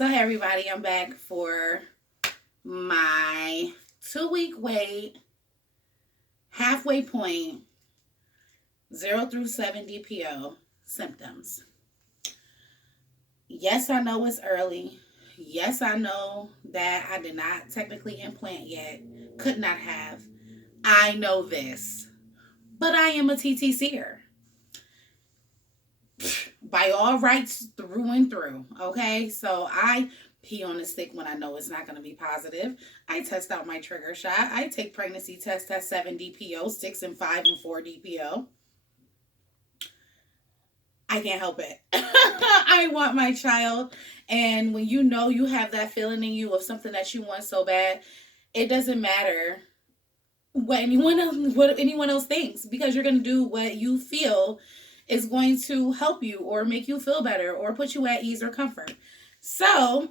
So, hey everybody, I'm back for my 2 week wait, halfway point, 0 through 7 DPO symptoms. Yes, I know it's early. Yes, I know that I did not technically implant yet, could not have. I know this, but I am a TTCer by all rights through and through. Okay, so I pee on the stick when I know it's not going to be positive. I test out my trigger shot. I take pregnancy tests at 7 DPO, 6 and 5 and 4 DPO. I can't help it. I want my child. And when you know you have that feeling in you of something that you want so bad, it doesn't matter what anyone else thinks, because you're going to do what you feel is going to help you or make you feel better or put you at ease or comfort. So,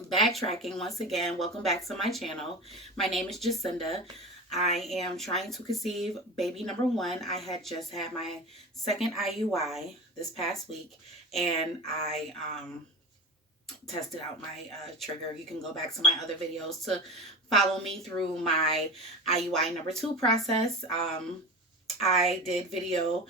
backtracking once again, welcome back to my channel. My name is Jacinda. I am trying to conceive baby number one. I had just had my second IUI this past week, and I tested out my trigger. You can go back to my other videos to follow me through my IUI number two process. I did video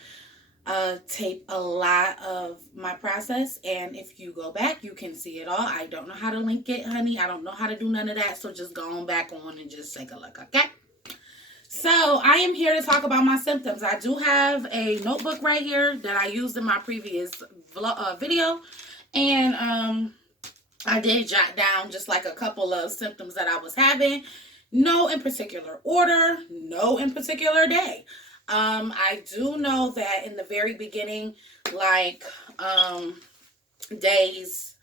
tape a lot of my process, and if you go back you can see it all. I don't know how to link it, honey. I don't know how to do none of that, so just go on back on and just take a look. Okay, so I am here to talk about my symptoms. I do have a notebook right here that I used in my previous video, and I did jot down just like a couple of symptoms that I was having. No in particular order, no in particular day. I do know that in the very beginning, like days,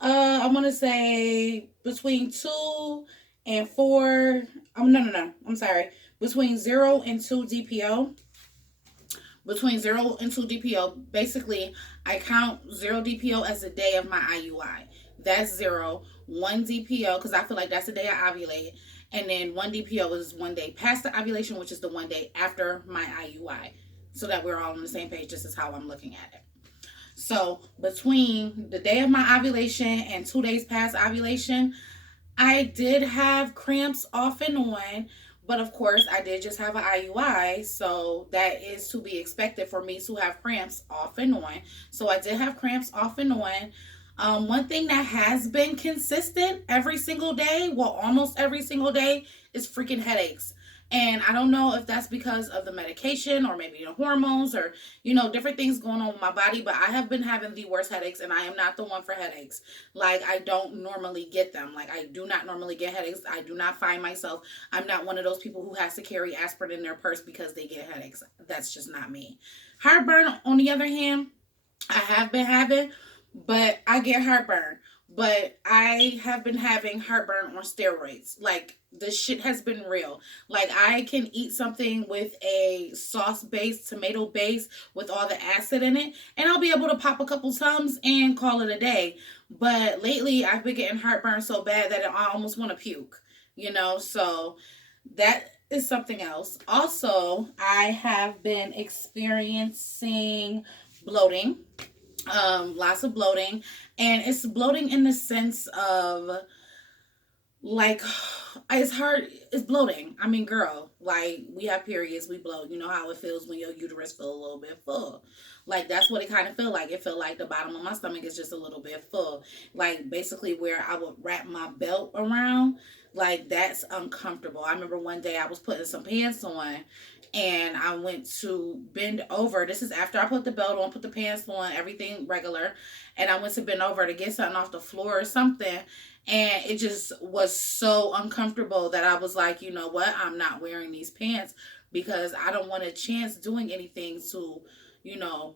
I want to say between 2 and 4. No. I'm sorry. Between 0 and 2 DPO. Between 0 and 2 DPO, basically, I count 0 DPO as the day of my IUI. That's 0. 1 DPO, because I feel like that's the day I ovulate. And then 1 DPO is 1 day past the ovulation, which is the 1 day after my IUI. So that we're all on the same page. This is how I'm looking at it. So between the day of my ovulation and 2 days past ovulation, I did have cramps off and on. But of course, I did just have an IUI, so that is to be expected for me to have cramps off and on. So I did have cramps off and on. One thing that has been consistent every single day, well, almost every single day, is freaking headaches. And I don't know if that's because of the medication or maybe the hormones or, different things going on with my body, but I have been having the worst headaches, and I am not the one for headaches. Like, I don't normally get them. Like, I do not normally get headaches. I do not find myself, I'm not one of those people who has to carry aspirin in their purse because they get headaches. That's just not me. Heartburn, on the other hand, I have been having, but I get heartburn. But I have been having heartburn on steroids. Like, the shit has been real. Like, I can eat something with a sauce base, tomato base, with all the acid in it, and I'll be able to pop a couple Tums and call it a day. But lately, I've been getting heartburn so bad that I almost want to puke. So that is something else. Also, I have been experiencing bloating. Lots of bloating, and it's bloating in the sense of, like, it's bloating. I mean, girl, like, we have periods, we bloat. You know how it feels when your uterus feel a little bit full. Like, that's what it kind of feel like. It feel like the bottom of my stomach is just a little bit full. Like, basically where I would wrap my belt around, like, that's uncomfortable. I remember one day I was putting some pants on, and I went to bend over. This is after I put the belt on, put the pants on, everything regular. And I went to bend over to get something off the floor or something. And it just was so uncomfortable that I was like, you know what? I'm not wearing these pants because I don't want a chance doing anything to,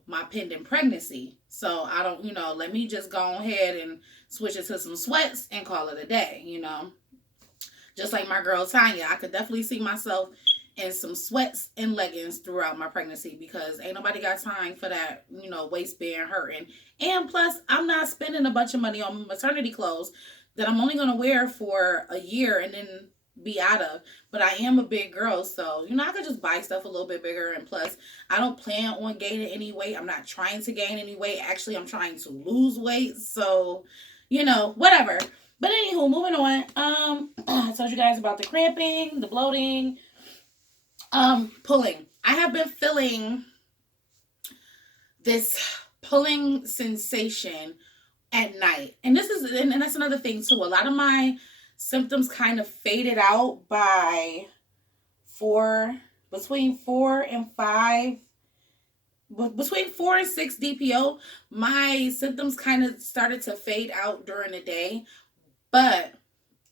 my pending pregnancy. So I don't, let me just go ahead and switch it to some sweats and call it a day, Just like my girl Tanya, I could definitely see myself in some sweats and leggings throughout my pregnancy, because ain't nobody got time for that, waistband hurting. And plus, I'm not spending a bunch of money on maternity clothes that I'm only going to wear for a year and then be out of. But I am a big girl, so I could just buy stuff a little bit bigger. And plus, I don't plan on gaining any weight. I'm not trying to gain any weight. Actually, I'm trying to lose weight. So, whatever. But anywho, moving on. I told you guys about the cramping, the bloating, pulling. I have been feeling this pulling sensation at night. And that's another thing too. A lot of my symptoms kind of faded out by between 4 and 6 DPO. My symptoms kind of started to fade out during the day, but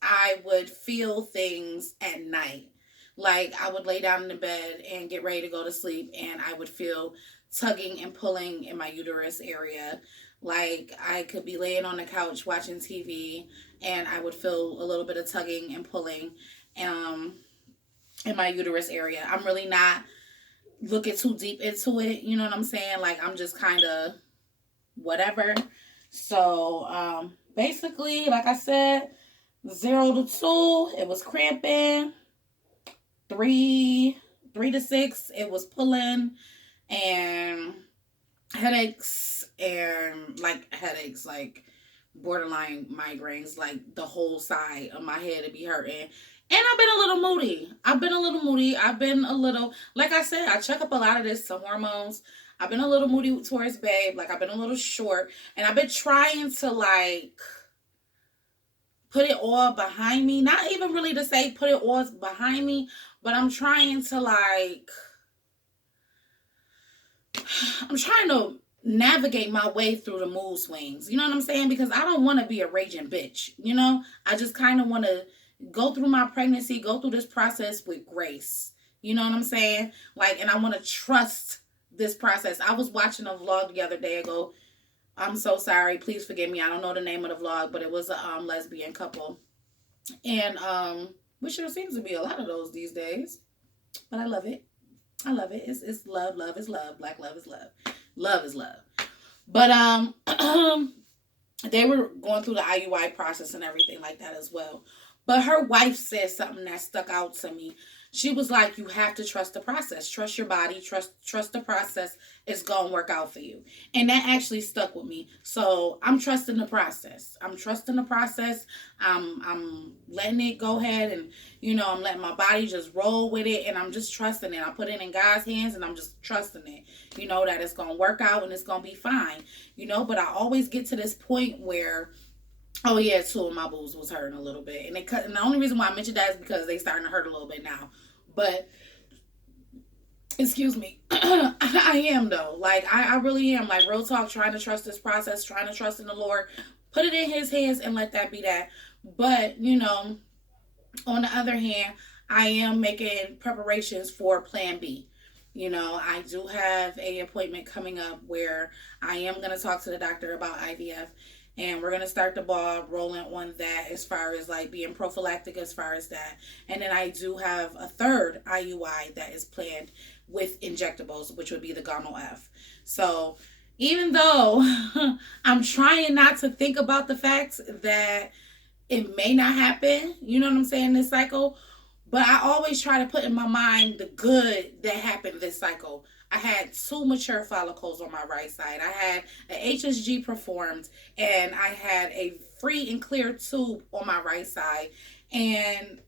I would feel things at night. Like I would lay down in the bed and get ready to go to sleep, and I would feel tugging and pulling in my uterus area. Like I could be laying on the couch watching TV, and I would feel a little bit of tugging and pulling in my uterus area. I'm really not looking too deep into it, you know what I'm saying? Like I'm just kind of whatever. So basically, like I said, 0 to 2, it was cramping. 3 to 6, it was pulling, and headaches, like borderline migraines, like the whole side of my head to be hurting. And I've been a little moody. I've been a little, like I said, I check up a lot of this to hormones. I've been a little moody towards babe. Like I've been a little short, and I've been trying to like put it all behind me. Not even really to say put it all behind me, but I'm trying to navigate my way through the mood swings. You know what I'm saying? Because I don't want to be a raging bitch. I just kind of want to go through my pregnancy, go through this process with grace. You know what I'm saying? Like, and I want to trust this process. I was watching a vlog the other day ago. I'm so sorry. Please forgive me. I don't know the name of the vlog, but it was a lesbian couple. And which there seems to be a lot of those these days. But I love it. It's love. Love is love. Black love is love. Love is love. But they were going through the IUI process and everything like that as well. But her wife said something that stuck out to me. She was like, you have to trust the process. Trust your body. Trust the process. It's going to work out for you. And that actually stuck with me. So I'm trusting the process. I'm letting it go ahead, and, I'm letting my body just roll with it, and I'm just trusting it. I put it in God's hands, and I'm just trusting it, that it's going to work out and it's going to be fine, but I always get to this point where, oh yeah, 2 of my boobs was hurting a little bit, and the only reason why I mentioned that is because they starting to hurt a little bit now. But excuse me, I am though. Like I really am. Like real talk, trying to trust this process, trying to trust in the Lord, put it in His hands, and let that be that. But on the other hand, I am making preparations for Plan B. I do have an appointment coming up where I am going to talk to the doctor about IVF. And we're going to start the ball rolling on that as far as like being prophylactic as far as that. And then I do have a third IUI that is planned with injectables, which would be the Gonorrhea F. So even though I'm trying not to think about the fact that it may not happen, you know what I'm saying, this cycle, but I always try to put in my mind the good that happened this cycle. I had 2 mature follicles on my right side. I had an HSG performed, and I had a free and clear tube on my right side. And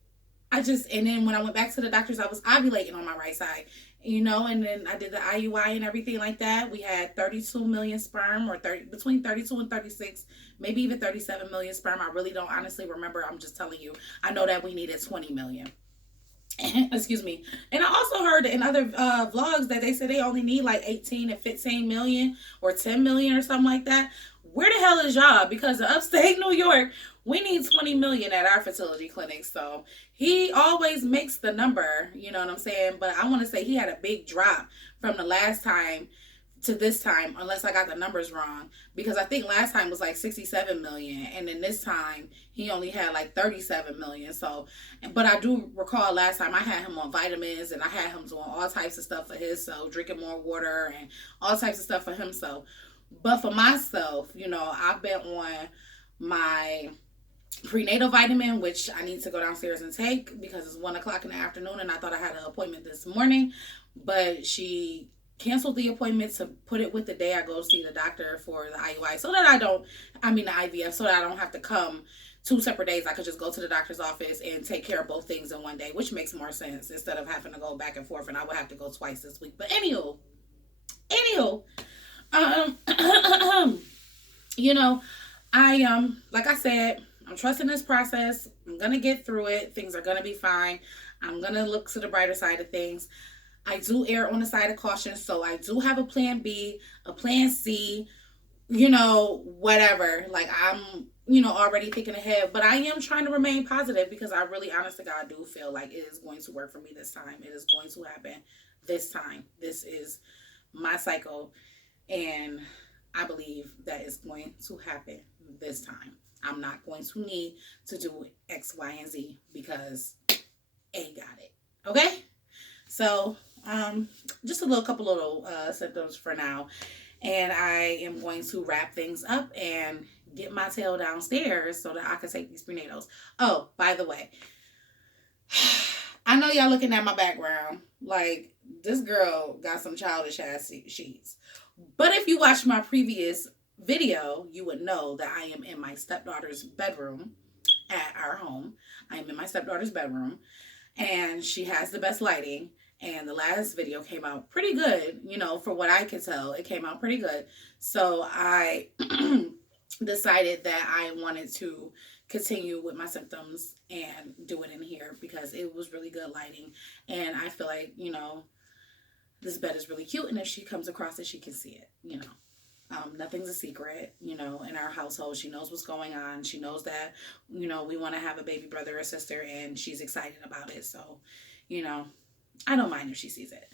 then when I went back to the doctors, I was ovulating on my right side, and then I did the IUI and everything like that. We had 32 million sperm, or between 32 and 36, maybe even 37 million sperm. I really don't honestly remember. I'm just telling you. I know that we needed 20 million. Excuse me. And I also heard in other vlogs that they said they only need like 18 and 15 million or 10 million or something like that. Where the hell is y'all? Because in upstate New York, we need 20 million at our fertility clinic. So he always makes the number, you know what I'm saying? But I want to say he had a big drop from the last time to this time, unless I got the numbers wrong, because I think last time was like 67 million, and then this time he only had like 37 million. So, but I do recall last time I had him on vitamins, and I had him doing all types of stuff for his, so drinking more water and all types of stuff for him. So, but for myself, I've been on my prenatal vitamin, which I need to go downstairs and take because it's 1 o'clock in the afternoon, and I thought I had an appointment this morning, but she canceled the appointment to put it with the day I go see the doctor for the IUI, so that the IVF, so that I don't have to come 2 separate days. I could just go to the doctor's office and take care of both things in one day, which makes more sense instead of having to go back and forth, and I would have to go twice this week. But anywho, um, you know, like I said, I'm trusting this process. I'm gonna get through it. Things are gonna be fine. I'm gonna look to the brighter side of things. I do err on the side of caution, so I do have a plan B, a plan C, whatever. Like, I'm, already thinking ahead, but I am trying to remain positive because I really, honest to God, do feel like it is going to work for me this time. It is going to happen this time. This is my cycle, and I believe that it's going to happen this time. I'm not going to need to do X, Y, and Z because A got it. Okay? So, just a couple little symptoms for now. And I am going to wrap things up and get my tail downstairs so that I can take these prenatals. Oh, by the way, I know y'all looking at my background like this girl got some childish ass sheets. But if you watched my previous video, you would know that I am in my stepdaughter's bedroom at our home. I am in my stepdaughter's bedroom, and she has the best lighting. And the last video came out pretty good, for what I could tell. It came out pretty good. So I decided that I wanted to continue with my symptoms and do it in here because it was really good lighting. And I feel like, this bed is really cute. And if she comes across it, she can see it, nothing's a secret, in our household. She knows what's going on. She knows that, we want to have a baby brother or sister, and she's excited about it. So, I don't mind if she sees it.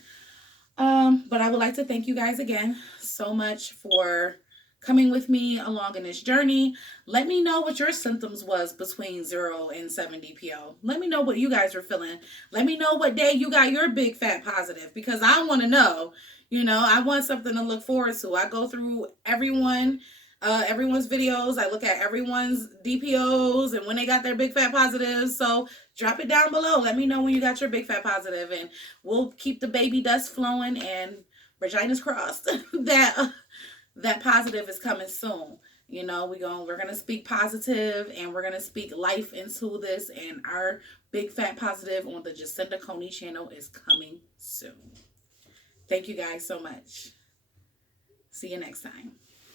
But I would like to thank you guys again so much for coming with me along in this journey. Let me know what your symptoms was between 0 and 7 DPO. Let me know what you guys were feeling. Let me know what day you got your big fat positive, because I want to know. I want something to look forward to. I go through everyone's videos. I look at everyone's DPOs and when they got their big fat positives. So drop it down below. Let me know when you got your big fat positive, and we'll keep the baby dust flowing and vaginas crossed that positive is coming soon. We're gonna speak positive, and we're gonna speak life into this, and our big fat positive on the Jacinda Coney channel is coming soon. Thank you guys so much. See you next time.